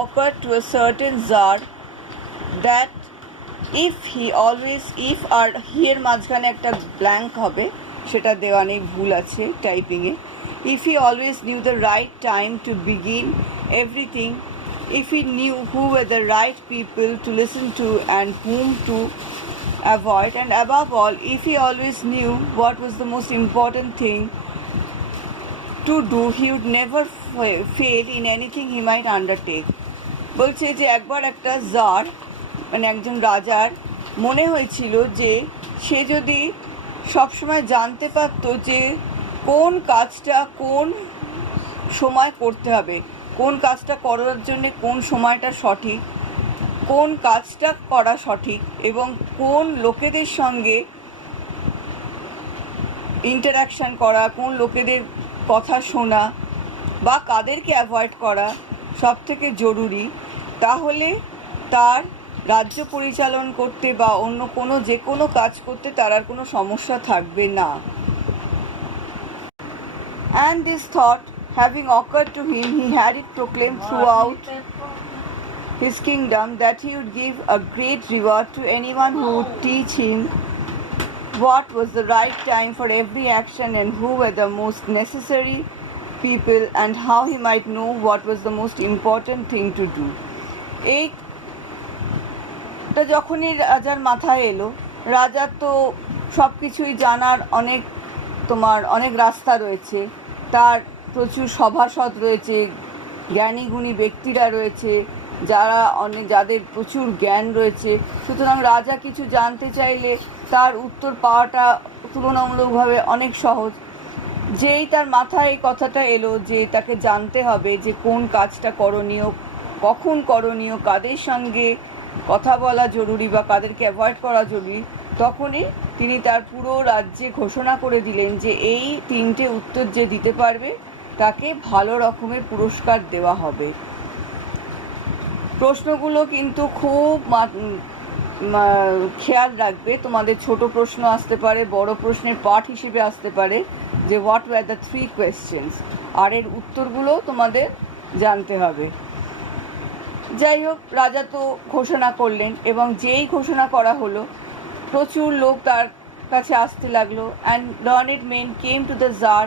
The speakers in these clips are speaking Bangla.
occurred to a certain Tsar that if আর হিয়ের মাঝখানে একটা ব্ল্যাঙ্ক হবে, সেটা দেওয়া নেই, ভুল আছে টাইপিংয়ে। If he always knew the right time to begin everything, if he knew who were the right people to listen to and whom to avoid, and above all, if he always knew what was the most important thing to do, he would never fail in anything he might undertake. বলছে যে একবার একটা জার, মানে একজন রাজার মনে হয়েছিল যে সে যদি সবসময় জানতে পারতো যে কোন কাজটা কোন সময় করতে হবে, কোন কাজটা করার জন্যে কোন সময়টা সঠিক, কোন কাজটা করা সঠিক এবং কোন লোকেদের সঙ্গে ইন্টারাকশান করা, কোন লোকেদের কথা শোনা বা কাদেরকে অ্যাভয়েড করা সব থেকে জরুরি, তাহলে তার রাজ্য পরিচালন করতে বা অন্য কোনো যে কোনো কাজ করতে তার আর কোনো সমস্যা থাকবে না। And this thought having occurred to him, he had it proclaimed throughout his kingdom that he would give a great reward to anyone who would teach him what was the right time for every action and who were the most necessary people and how he might know what was the most important thing to do. এইটা যখনই রাজার মাথায় এলো, রাজার তো সব কিছুই জানার অনেক রাস্তা রয়েছে, তার প্রচুর সভাসদ রয়েছে, জ্ঞানী গুণী ব্যক্তিরা রয়েছে, যাদের প্রচুর জ্ঞান রয়েছে। সুতরাং রাজা কিছু জানতে চাইলে তার উত্তর পাওয়াটা তুলনামূলকভাবে অনেক সহজ। যেই তার মাথায় এই কথাটা এলো যে তাকে জানতে হবে যে কোন কাজটা করণীয়, কখন করণীয়, কাদের সঙ্গে কথা বলা জরুরি বা কাদেরকে অ্যাভয়েড করা জরুরি, তখনই তিনি তার পুরো রাজ্যে ঘোষণা করে দিলেন যে এই 3টে উত্তর যে দিতে পারবে তাকে ভালো রকমের পুরস্কার দেওয়া হবে। প্রশ্নগুলো কিন্তু খুব খেয়াল রাখবে, তোমাদের ছোট প্রশ্ন আসতে পারে, বড় প্রশ্নের পার্ট হিসেবে আসতে পারে যে হোয়াট ওয়ার দ্য 3 কোয়েশ্চেন্স, আর এর উত্তরগুলো তোমাদের জানতে হবে। যাই হোক, রাজা তো ঘোষণা করলেন এবং যেই ঘোষণা করা হলো প্রচুর লোক তার কাছে আসতে লাগলো। And learned men came to the Tsar,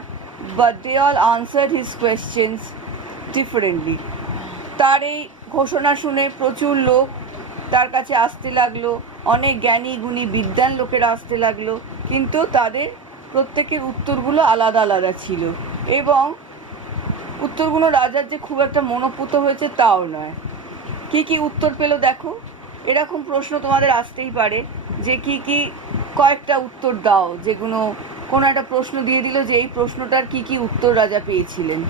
but they all answered his questions differently. তার এই ঘোষণা শুনে প্রচুর লোক তার কাছে আসতে লাগলো, অনেক জ্ঞানী গুণী বিদ্বান লোকেরা আসতে লাগলো, কিন্তু তাদের প্রত্যেকের উত্তরগুলো আলাদা আলাদা ছিল এবং উত্তরগুলো রাজার যে খুব একটা মনোপুত হয়েছে তাও নয়। কি কি উত্তর পেল দেখো। এরকম প্রশ্ন তোমাদের আসতেই পারে যে কি কয়েকটা উত্তর দাও, যেগুলো কোনো একটা প্রশ্ন দিয়ে দিল যে এই প্রশ্নটার কি উত্তর রাজা পেয়েছিলেন।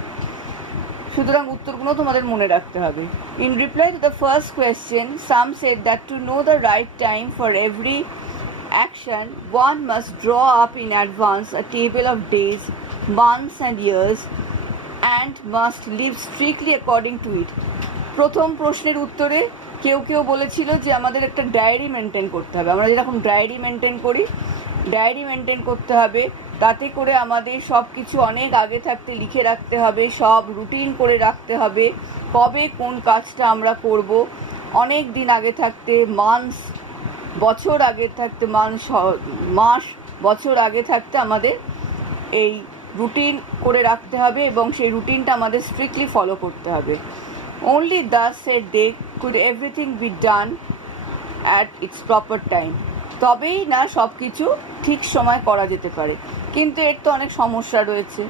সুতরাং উত্তরগুলো তোমাদের মনে রাখতে হবে। In reply to the first question, some said that to know the right time for every action, one must draw up in advance a table of days, months and years and must live strictly according to it. প্রথম প্রশ্নের উত্তরে কেউ বলেছিল যে আমাদের একটা ডায়েরি মেনটেন করতে হবে। আমরা যেরকম ডায়েরি মেনটেন করি, ডায়েরি মেনটেন করতে হবে, তাতে করে আমাদের সব কিছু অনেক আগে থাকতে লিখে রাখতে হবে, সব রুটিন করে রাখতে হবে, কবে কোন কাজটা আমরা করব, অনেক দিন আগে থাকতে, বছর আগে থাকতে, মাস বছর আগে থাকতে আমাদের এই রুটিন করে রাখতে হবে এবং সেই রুটিনটা আমাদের স্ট্রিক্টলি ফলো করতে হবে। Only thus, said they, could everything be done at its proper time. তবেই না সব কিছু ঠিক সময় করা যেতে পারে। কিন্তু এর তো অনেক সমস্যা রয়েছে।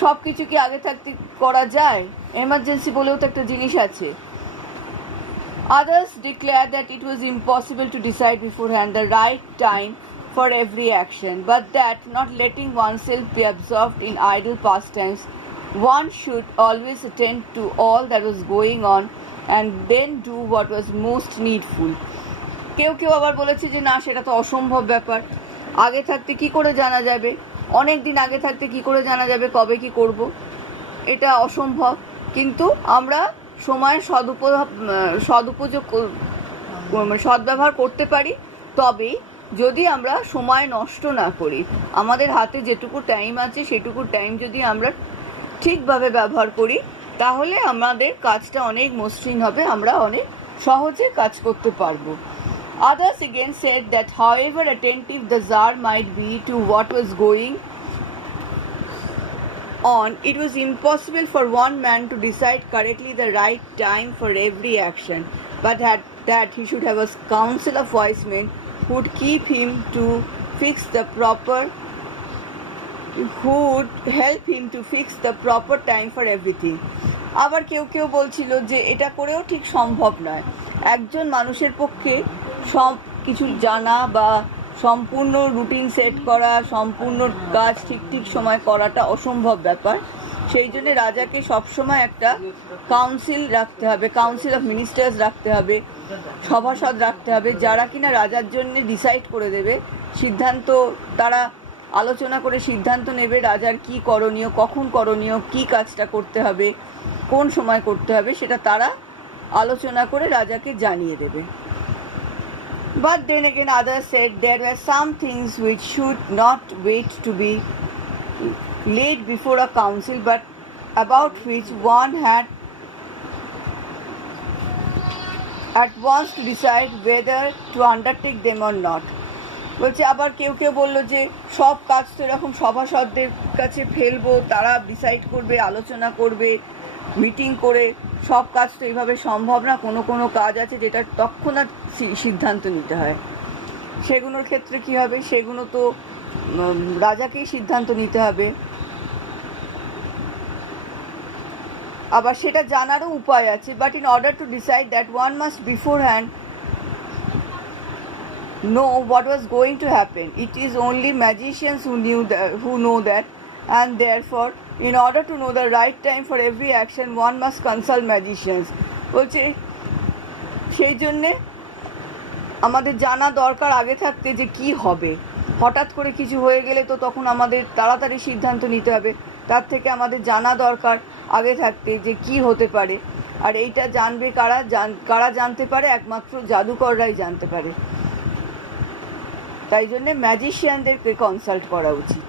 সব কিছু কি আগে থাকতে করা যায়? এমার্জেন্সি বলেও তো একটা জিনিস আছে। Others declared that it was impossible to decide beforehand the right time for every action, but that not letting oneself be absorbed in idle pastimes, one should always attend to all that was going on and then do what was most needful. কেউ আবার বলেছে যে না, সেটা তো অসম্ভব ব্যাপার, আগে থাকতে কি করে জানা যাবে, অনেক দিন আগে থাকতে কি করে জানা যাবে কবে কি করব, এটা অসম্ভব। কিন্তু আমরা সময়ের সদ্ব্যবহার করতে পারি, তবে যদি আমরা সময় নষ্ট না করি, আমাদের হাতে যেটুকু টাইম আছে সেটুকু টাইম যদি আমরা ঠিকভাবে ব্যবহার করি, তাহলে আমাদের কাজটা অনেক মসৃণ হবে, আমরা অনেক সহজে কাজ করতে পারবো। Others again said that however attentive the Tsar might be to what was going on, it was impossible for one man to decide correctly the right time for every action, but that he should have a council of wise men who would keep him to fix the proper, who would help him to fix the proper time for everything. আবার কেউ কেউ বলছিল যে এটা করেও ঠিক সম্ভব নয়, একজন মানুষের পক্ষে সব কিছু জানা বা সম্পূর্ণ রুটিন সেট করা, সম্পূর্ণ কাজ ঠিক ঠিক সময় করাটা অসম্ভব ব্যাপার। সেই জন্য রাজাকে সবসময় একটা কাউন্সিল রাখতে হবে, কাউন্সিল অফ মিনিস্টার্স রাখতে হবে, সভাসদ রাখতে হবে, যারা কিনা রাজার জন্য ডিসাইড করে দেবে, সিদ্ধান্ত, তারা আলোচনা করে সিদ্ধান্ত নেবে রাজার কি করণীয়, কখন করণীয়, কি কাজটা করতে হবে, কোন সময় করতে হবে, সেটা তারা আলোচনা করে রাজাকে জানিয়ে দেবে। But then again others said there were some things which should not wait to be laid before a council, but about which one had at once to decide whether to undertake them or not. বলছে আবার কেউ কেউ বললো যে সব কাজ তো এরকম সভাসদদের কাছে ফেলবো, তারা ডিসাইড করবে, আলোচনা করবে, মিটিং করে, সব কাজ তো এইভাবে সম্ভব না, কোনো কোনো কাজ আছে যেটা তৎক্ষণাৎ সিদ্ধান্ত নিতে হয়। সেগুলোর ক্ষেত্রে কি হবে, সেগুলো তো রাজাকেই সিদ্ধান্ত নিতে হবে। আবার সেটা জানারও উপায় আছে, but in order to decide that one must beforehand know what was going to happen. It is only magicians who know that, and therefore in order to know the right time for every action one must consult magicians. বলছে সেই জন্যে আমাদের জানা দরকার আগে থাকতে যে কি হবে, হঠাৎ করে কিছু হয়ে গেলে তো তখন আমাদের তাড়াতাড়ি সিদ্ধান্ত নিতে হবে, তার থেকে আমাদের জানা দরকার আগে থাকতে যে কি হতে পারে। আর এইটা জানবে কারা জানতে পারে, একমাত্র জাদুকররাই জানতে পারে। তাই জন্যে ম্যাজিশিয়ানদেরকে কনসাল্ট করা উচিত।